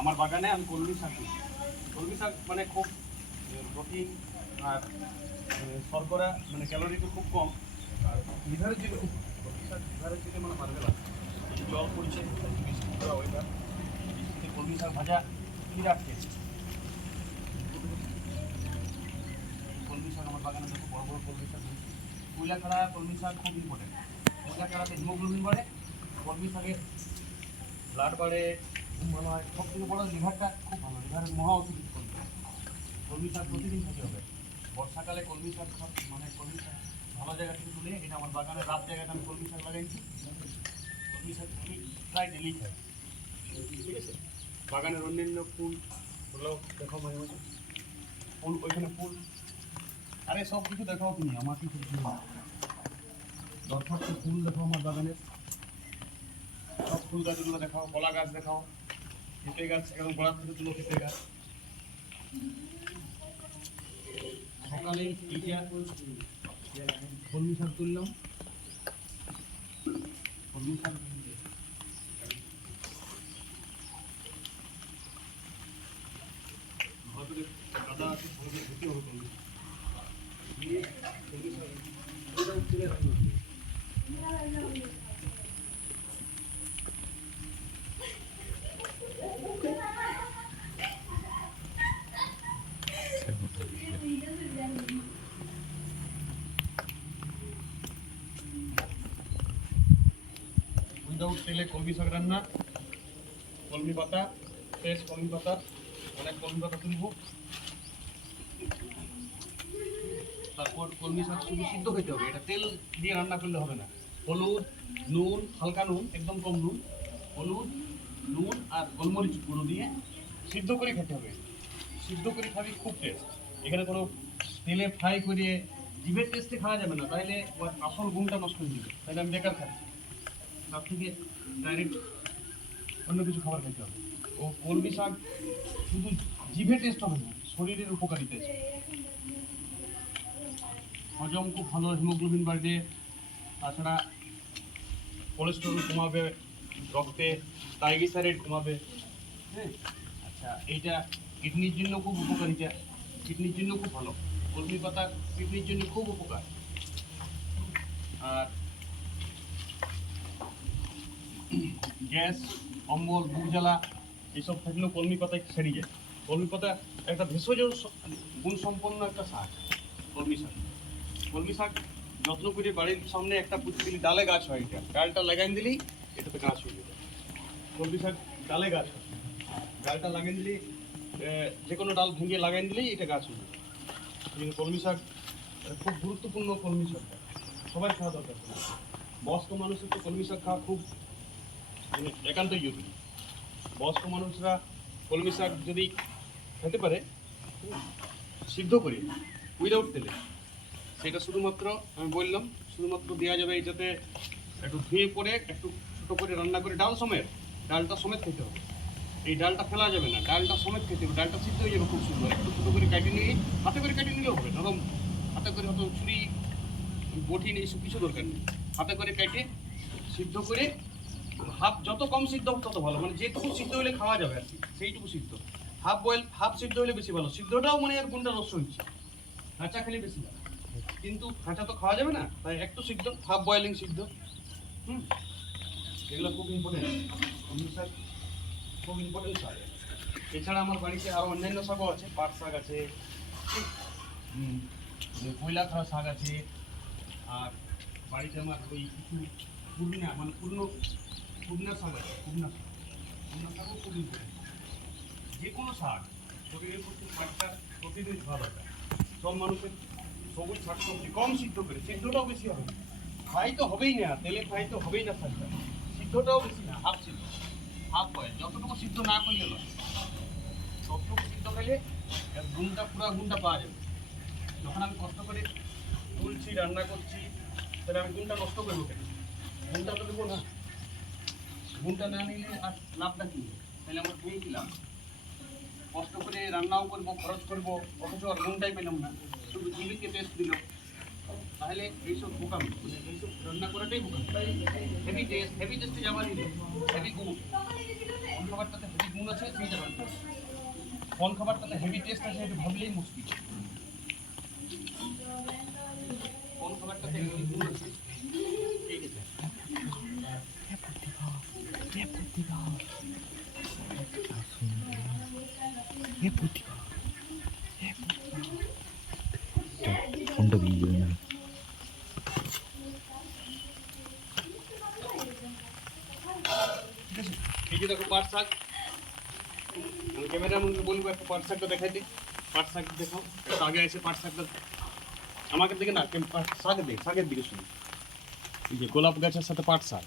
আমার বাগানে আমি কলমি শাক কলমি শাক মানে খুব প্রোটিন আর শর্করা মানে ক্যালোরি তো খুব কম। আর লিভারের জন্য খুব কলমি শাক, লিভারের জন্য মানে মারবে না। জল পড়ছে ওয়েদার কলমি শাক ভাজা বিরাট খেয়েছে? কলমি শাক আমার বাগানে দেখো, বড় বড় কলমি শাক হয়েছে। কুইলা খাড়া কলমি শাক খুব ইম্পর্টেন্ট কুইলা খাড়াতে হিমোগ্লোবিন বাড়ে, কলমি শাকে ব্লাড বাড়ে হয় সব থেকে বড় লিভারটা খুব ভালো লিভারের মহা ওষুধ কলমি শাক প্রতিদিন খেতে হবে। বর্ষাকালে কলমি শাক খাব- মানে কলমি শাক ভালো জায়গা থেকে তুলে, এটা আমার বাগানের রাত জায়গাটা আমি কলমি শাক লাগাইছি। কলমি শাক আমি প্রায় ডেলি খাই ঠিক আছে? বাগানের অন্যান্য ফুলগুলো দেখো মাঝে মাঝে। ফুল, ওইখানে ফুল। আরে সব কিছু দেখাও তুমি, আমার কিছু দরখাস্ত ফুল দেখো আমার বাগানের। সব ফুল গাছগুলো দেখাও, কলা গাছ দেখাও। পেঁপে গাছ একদম গোড়ার থেকে তুলো পেঁপে গাছ। সকালে কলমি শাক তুললাম। কলমি শাক কাদা আছে ঘরে ধুতে হবে কলমি শাক। দিয়ে কলমি শাক এটাও তুলে রাখতে হবে। তেলে কলমি শাক রান্না, কলমি পাতা, ফ্রেশ কলমি পাতা, অনেক কলমি পাতা তুলব। তারপর কলমি শাক শুধু সিদ্ধ খেতে হবে, এটা তেল দিয়ে রান্না করলে হবে না। হলুদ, নুন, হালকা নুন, একদম কম নুন, হলুদ, নুন আর গোলমরিচ গুঁড়ো দিয়ে সিদ্ধ করে খেতে হবে। সিদ্ধ করে খাবি খুব টেস্ট এখানে কোনো তেলে ফ্রাই করে জিভের টেস্টে খাওয়া যাবে না ওর আসল গুণটা নষ্ট হয়ে যাবে তাহলে আমি বেকার খাই তার থেকে ডাইরেক্ট অন্য কিছু খাবার খেতে হবে। ও কলমি শাক শুধু জিভে টেস্ট হবে না, শরীরের উপকারিতা আছে। হজম খুব ভালো হিমোগ্লোবিন বাড়বে, তাছাড়া কোলেস্টেরল কমাবে, রক্তে ট্রাইগ্লিসারাইড কমাবে। হ্যাঁ আচ্ছা এইটা কিডনির জন্য খুব উপকারিতা কিডনির জন্য খুব ভালো। কলমি পাতা কিডনির জন্য খুব উপকার। আর গ্যাস, অম্বল বুক জ্বালা এসব থাকলেও কলমি পাতায় সেরে যায়। কলমি পাতা একটা ভেষজ স- গুণ সম্পন্ন একটা শাক, কলমি শাক। কলমি শাক যত্ন করে বাড়ির সামনে একটা পুঁতি ডালে গাছ হয় এটা। ডালটা লাগাই দিলেই এটাতে গাছ হয়ে যাবে। কলমি শাক ডালে গাছ হয়। ডালটা লাগিয়ে দিলে যে কোনো ডাল ভেঙে লাগাই দিলেই এটা গাছ হয়ে যাবে। কিন্তু কলমি শাক খুব গুরুত্বপূর্ণ কলমি শাক। সবাই খাওয়া দরকার। বয়স্ক মানুষের তো কলমি শাক খাওয়া খুব একান্তই জরুরি বয়স্ক মানুষরা কলমি শাক যদি খেতে পারে, সিদ্ধ করে উইদাউট তেলে, সেটা শুধুমাত্র আমি বললাম, শুধুমাত্র দেওয়া যাবে এটাতে একটু ধুয়ে পরে একটু ছোটো করে রান্না করে, ডাল সমেত, ডালটা সমেত খেতে হবে। এই ডালটা ফেলা যাবে না, ডালটা সমেত খেতে হবে, ডালটা সিদ্ধ হয়ে যাবে খুব সুন্দর, একটু ছোটো করে কেটে নিয়ে, হাতে করে কেটে নিলেও হবে নরম হাতে করে হয়তো ছুরি, বটি নেই কিছু দরকার নেই। হাতে করে কেটে সিদ্ধ করে হাফ যত কম সিদ্ধ তত ভালো। মানে যেটুকু সিদ্ধ হলে খাওয়া যাবে আর কি, সেইটুকু সিদ্ধ। হাফ বয়েল হাফ সিদ্ধ হলে বেশি ভালো। সিদ্ধটাও মানে এর গুণটা নষ্ট হচ্ছে কাঁচা খেলে বেশি ভালো। কিন্তু কাঁচা তো খাওয়া যাবে না, তাই একটু সিদ্ধ, হাফ বয়েলিং সিদ্ধ। হুম, এগুলো খুব ইম্পর্টেন্ট শাক খুব ইম্পর্টেন্ট শাক এছাড়া আমার বাড়িতে আরও অন্যান্য শাকও আছে, পাট শাক আছে কয়লা খাওয়া শাক আছে। আর বাড়িতে আমার ওই কিছু পুদিনা মানে পুরনো পুদিনা শাক পুদিনা শাকও খুব ইম্পর্টেন্ট যে কোনো শাক, শরীরের পক্ষে শাকটা প্রতিদিন খাওয়া দরকার সব মানুষের সবুজ শাক সবজি কম সিদ্ধ করে, সিদ্ধটাও বেশি হবে। ফ্রাই তো হবেই না, তেলে ফ্রাই তো হবেই না শাকটা। সিদ্ধটাও বেশি না হাফ সিদ্ধ হাফ বয়েল যতটুকু সিদ্ধ না করলে নয়। ততটুকু সিদ্ধ খেলে এর গুণটা পুরো গুণটা পাওয়া যাবে। যখন আমি কষ্ট করে তুলছি, রান্না করছি, তাহলে আমি গুণটা নষ্ট করব কেন গুণটা তো দেবো না। গুণটা না নিলে আর লাভটা কি? তাহলে আমার দুই কি লাভ কষ্ট করে রান্নাও করব, খরচ করব, অথচ আর গুণটাই পেলাম না। শুধু জিবিকে টেস্ট দিল। তাহলে এইসব বোকামি মানে এইসব রান্না করাটাই বোকামি। হেভি টেস্ট হেভি টেস্টে দিলে হেভি গুণ। অন্য খাবারটাতে হেভি গুণ আছে ভাবতে হবে কোন খাবারটাতে হেভি টেস্ট আছে, এটা ভাবলেই মুশকিল। কোন খাবারটাতে হেভি গুণ আছে ফোনটা দিয়ে দেবে না ঠিক আছে এই যে দেখো পাট শাক আমি ক্যামেরাম্যানকে বলব একটা পাট শাকটা দেখাইতে পাট শাক দেখাও একটু আগে এসে পাট শাকটা আমাকে দিকে না কেম- পাট শাকের দিকে শাকের দিকে শুনি এই যে গোলাপ গাছের সাথে পাট শাক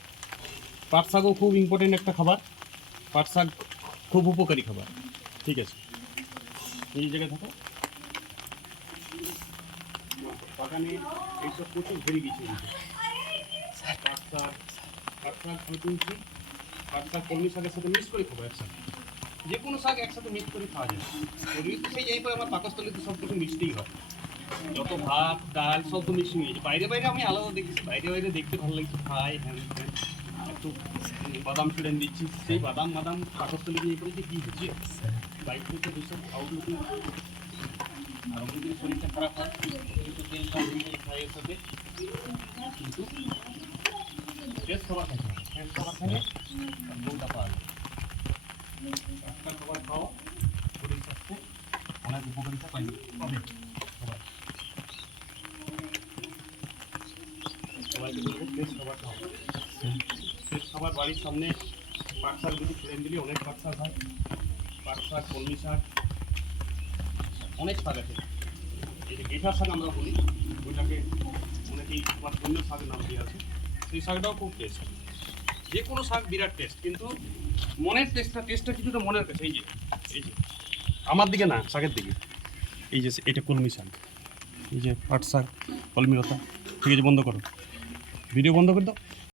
পাট শাকও খুব ইম্পর্টেন্ট একটা খাবার। পাট শাক খুব উপকারী খাবার। ঠিক আছে। এই জায়গায় থাকো। বাগানে পাট শাক পাট শাক পাট শাক শাকের সাথে খাব একসাথে। যে কোনো শাক একসাথে মিক্স করে খাওয়া যায়। আমার সব কিছু মিষ্টিই হয়। যত ভাত, ডাল, সব তো মিষ্টি হয়ে বাইরে বাইরে আমি আলাদা দেখেছি। বাইরে বাইরে দেখতে ভালো লাগছে। খাই হ্যান ত্যান। একটু উম, বাদাম চুড়েন দিচ্ছি। সেই বাদাম বাদাম পাকস্থলী নিয়ে করেছে কি হচ্ছে? বাইক থেকে দুশো আউটলুকিং আর আমাদের যদি শরীরটা খারাপ হয় কিন্তু তেল খাওয়া খাই এর সাথে কিন্তু টেস্ট খাবার খাইতে হবে টেস্ট খাবার খেলে গুণটা পাওয়া যায়। একটা খাবার খাও শরীর স্বাস্থ্যে অনেক উপকারিতা পাই। পাবে সবাই। সবাইকে বলব টেস্ট খাবার খাও। টেস্ট খাবার বাড়ির সামনে পাট শাক যদি ফেলেন দিলে অনেক পাট শাক হয়। পাট শাক কলমি শাক, অনেক শাক আছে। এই যে গেঁঠা শাক আমরা বলি, ওইটাকে অনেকেই আবার অন্য শাকের নাম দিয়ে আছে সেই শাকটাও খুব টেস্ট যে কোনো শাক বিরাট টেস্ট কিন্তু মনের টেস্টটা টেস্টটা কিছুটা মনের কাছে। এই যে এই যে, আমার দিকে না, শাকের দিকে। এই যে, এটা কলমি শাক। এই যে পাট শাক, কলমি লতা ঠিক আছে, বন্ধ করো। ভিডিও বন্ধ করে দাও।